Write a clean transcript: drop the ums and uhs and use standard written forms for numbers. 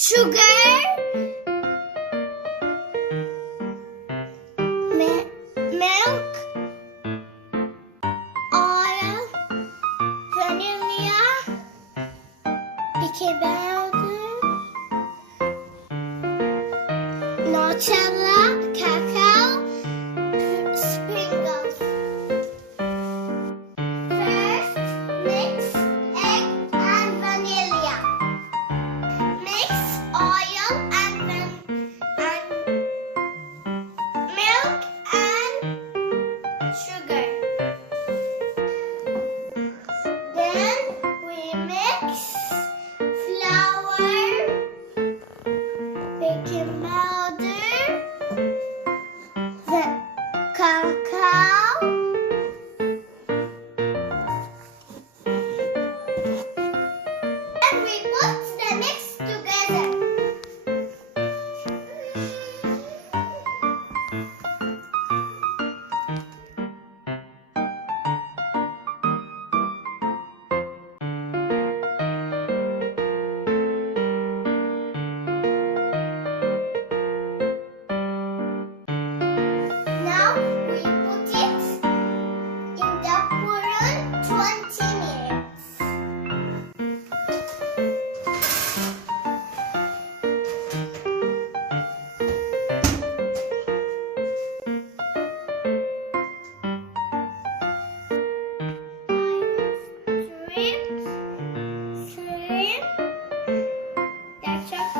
sugar, milk, oil, vanilla, baking powder, Nutella, cacao, sprinkles. First, mix egg and vanilla. Mix oil and milk and sugar. Then we mix flour, baking powder, the cacao, and we put the mix together. Now we put it in the oven 20 minutes. Shrimp, the chocolate.